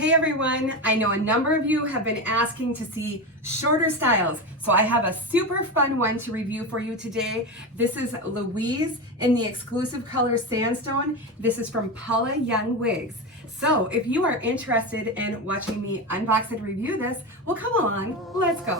Hey everyone, I know a number of you have been asking to see shorter styles, so I have a super fun one to review for you today. This is Louise in the exclusive color Sandstone. This is from Paula Young Wigs. So if you are interested in watching me unbox and review this, well, come along, let's go.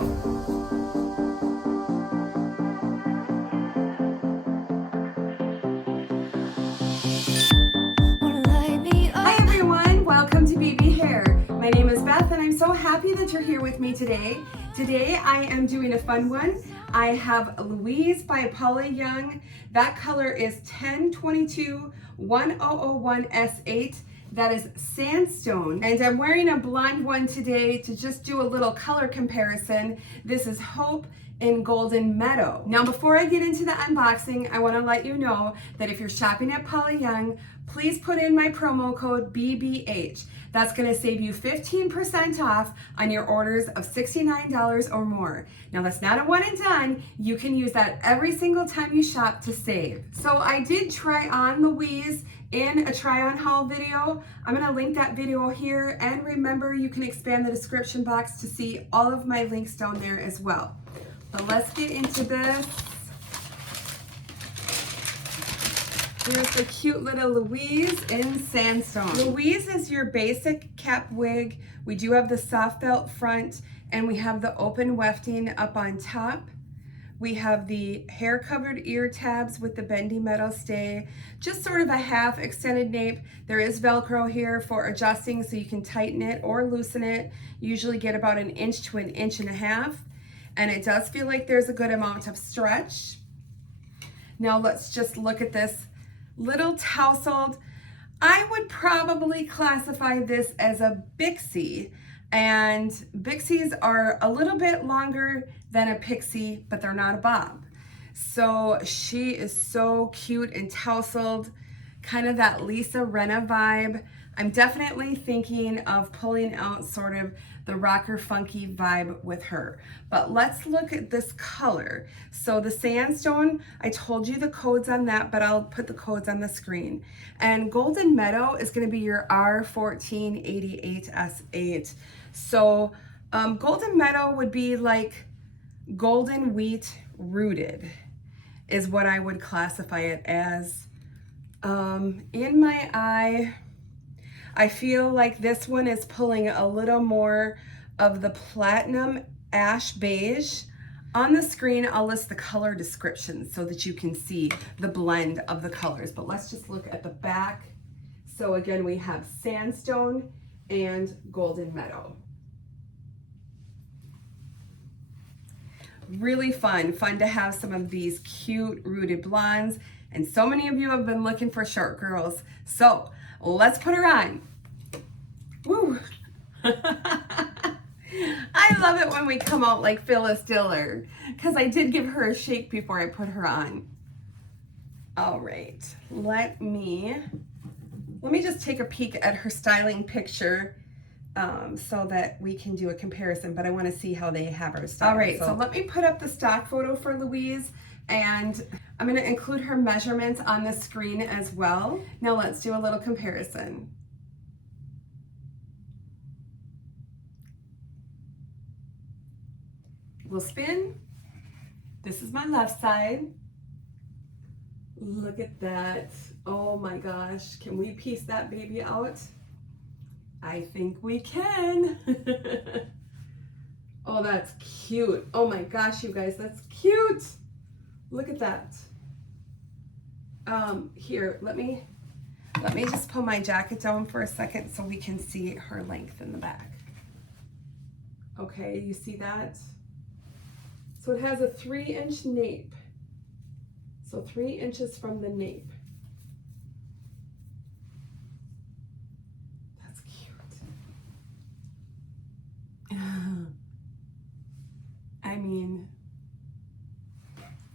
My name is Beth and I'm so happy that you're here with me today. Today I am doing a fun one. I have Louise by Paula Young. That color is 1022-1001S8. That is Sandstone. And I'm wearing a blonde one today to just do a little color comparison. This is Hope in Golden Meadow. Now before I get into the unboxing, I want to let you know that if you're shopping at Paula Young, please put in my promo code BBH. That's going to save you 15% off on your orders of $69 or more. Now that's not a one and done. You can use that every single time you shop to save. So I did try on Louise in a try on haul video. I'm going to link that video here, and remember you can expand the description box to see all of my links down there as well. But let's get into this. Here's the cute little Louise in Sandstone. Louise is your basic cap wig. We do have the soft felt front, and we have the open wefting up on top. We have the hair covered ear tabs with the bendy metal stay, just sort of a half extended nape. There is Velcro here for adjusting, so you can tighten it or loosen it. You usually get about 1 inch to 1.5 inches. And it does feel like there's a good amount of stretch. Now let's just look at this little tousled. I would probably classify this as a BIXIE, and BIXIEs are a little bit longer than a pixie, but they're not a bob. So she is so cute and tousled, kind of that Lisa Rinna vibe. I'm definitely thinking of pulling out sort of the rocker funky vibe with her. But let's look at this color. So the Sandstone, I told you the codes on that, but I'll put the codes on the screen. And Golden Meadow is going to be your R1488S8. So Golden Meadow would be like golden wheat rooted is what I would classify it as. In my eye, I feel like this one is pulling a little more of the platinum ash beige. On the screen, I'll list the color descriptions so that you can see the blend of the colors. But let's just look at the back. So again, we have Sandstone and Golden Meadow. Really fun to have some of these cute rooted blondes. And so many of you have been looking for short girls. So let's put her on. Woo! I love it when we come out like Phyllis Diller, because I did give her a shake before I put her on. All right, let me just take a peek at her styling picture so that we can do a comparison, but I want to see how they have her styled. All right, so let me put up the stock photo for Louise, and I'm going to include her measurements on the screen as well. Now let's do a little comparison. We'll spin. This is my left side. Look at that. Oh my gosh. Can we piece that baby out? I think we can. Oh, that's cute. Oh my gosh, you guys, that's cute. Look at that. Here, let me just pull my jacket down for a second so we can see her length in the back. Okay, you see that? So it has a 3-inch nape. So 3 inches from the nape. That's cute. I mean,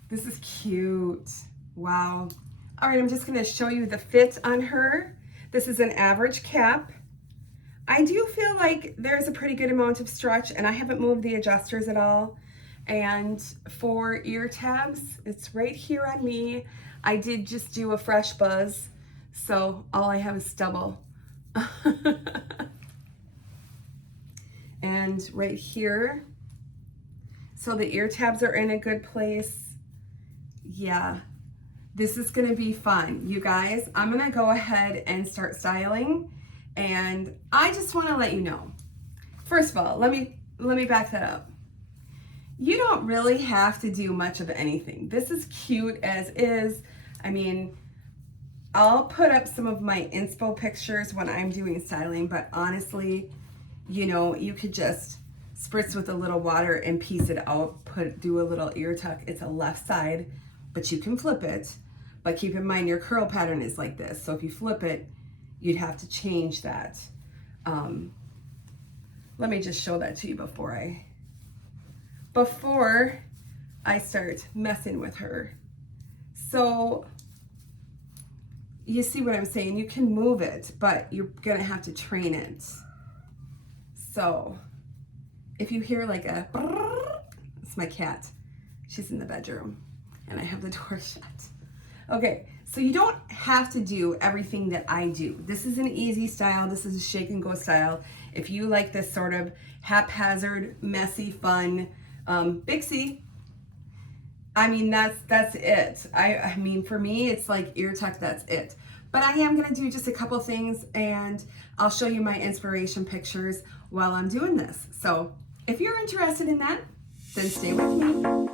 this is cute. Wow. All right, I'm just going to show you the fit on her. This is an average cap. I do feel like there's a pretty good amount of stretch, and I haven't moved the adjusters at all. And for ear tabs, it's right here on me. I did just do a fresh buzz, so all I have is stubble. and right here. So the ear tabs are in a good place. Yeah, this is gonna be fun. You guys, I'm gonna go ahead and start styling, and I just wanna let you know. First of all, let me back that up. You don't really have to do much of anything. This is cute as is. I mean, I'll put up some of my inspo pictures when I'm doing styling, but honestly, you know, you could just spritz with a little water and piece it out, do a little ear tuck. It's a left side, but you can flip it. But keep in mind your curl pattern is like this. So if you flip it, you'd have to change that. Let me just show that to you before I start messing with her. So you see what I'm saying? You can move it, but you're gonna have to train it. So if you hear like a, it's my cat. She's in the bedroom and I have the door shut. Okay, so you don't have to do everything that I do. This is an easy style. This is a shake and go style. If you like this sort of haphazard, messy, fun, BIXIE, I mean, that's it. I mean, for me, it's like ear tuck, that's it. But I am gonna do just a couple things and I'll show you my inspiration pictures while I'm doing this. So if you're interested in that, then stay with me.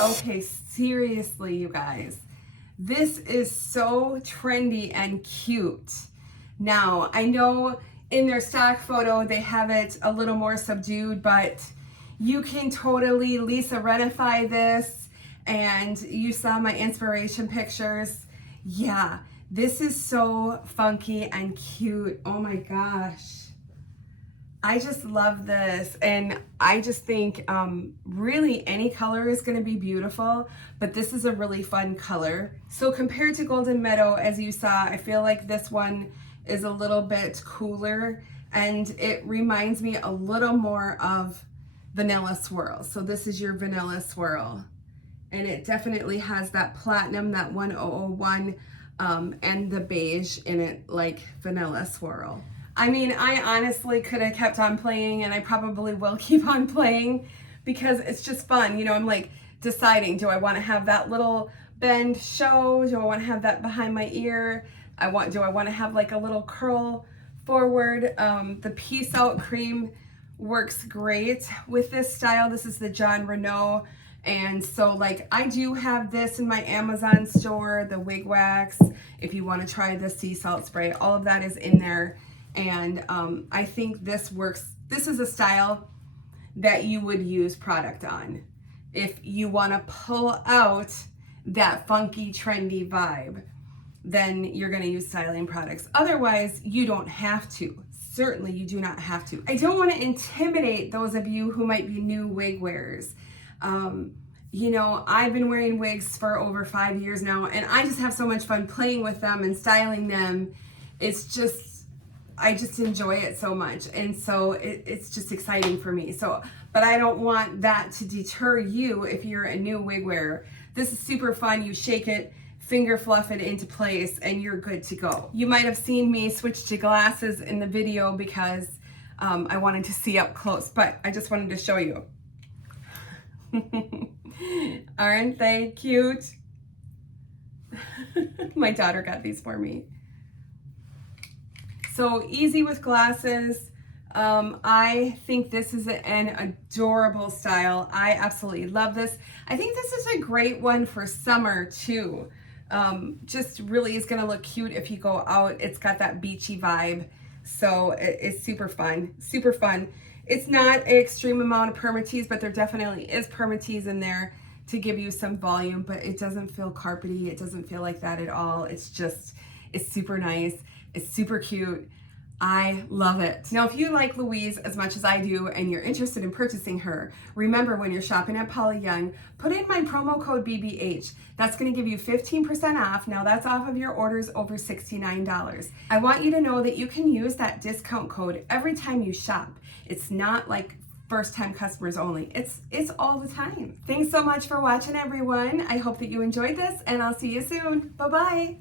Okay, seriously, you guys, this is so trendy and cute. Now, I know in their stock photo, they have it a little more subdued, but you can totally Lisa Renify this, and you saw my inspiration pictures. Yeah, this is so funky and cute. Oh my gosh. I just love this, and I just think really any color is going to be beautiful, but this is a really fun color. So compared to Golden Meadow, as you saw, I feel like this one is a little bit cooler, and it reminds me a little more of Vanilla Swirl. So this is your Vanilla Swirl, and it definitely has that platinum, that 1001, and the beige in it, like Vanilla Swirl. I mean, I honestly could have kept on playing, and I probably will keep on playing because it's just fun. You know, I'm like deciding, do I want to have that little bend show? Do I want to have that behind my ear? Do I want to have like a little curl forward? The Peace Out cream works great with this style. This is the John Renault. And so like I do have this in my Amazon store, the wig wax. If you want to try the sea salt spray, all of that is in there. And I think this works. This is a style that you would use product on if you want to pull out that funky, trendy vibe. then you're going to use styling products. Otherwise, you don't have to. Certainly, you do not have to. I don't want to intimidate those of you who might be new wig wearers. You know, I've been wearing wigs for over 5 years now, and I just have so much fun playing with them and styling them. It's just, I just enjoy it so much, and so it's just exciting for me. So, but I don't want that to deter you if you're a new wig wearer. This is super fun. You shake it, finger fluff it into place, and you're good to go. You might have seen me switch to glasses in the video because I wanted to see up close, but I just wanted to show you. Aren't they cute? My daughter got these for me. So easy with glasses. I think this is an adorable style. I absolutely love this. I think this is a great one for summer too. Just really is gonna look cute if you go out. It's got that beachy vibe. So it's super fun, super fun. It's not an extreme amount of permatease, but there definitely is permatease in there to give you some volume, but it doesn't feel carpety. It doesn't feel like that at all. It's just, it's super nice. It's super cute. I love it. Now, if you like Louise as much as I do and you're interested in purchasing her, remember when you're shopping at Paula Young, put in my promo code BBH. That's gonna give you 15% off. Now that's off of your orders over $69. I want you to know that you can use that discount code every time you shop. It's not like first-time customers only. It's all the time. Thanks so much for watching, everyone. I hope that you enjoyed this, and I'll see you soon. Bye-bye.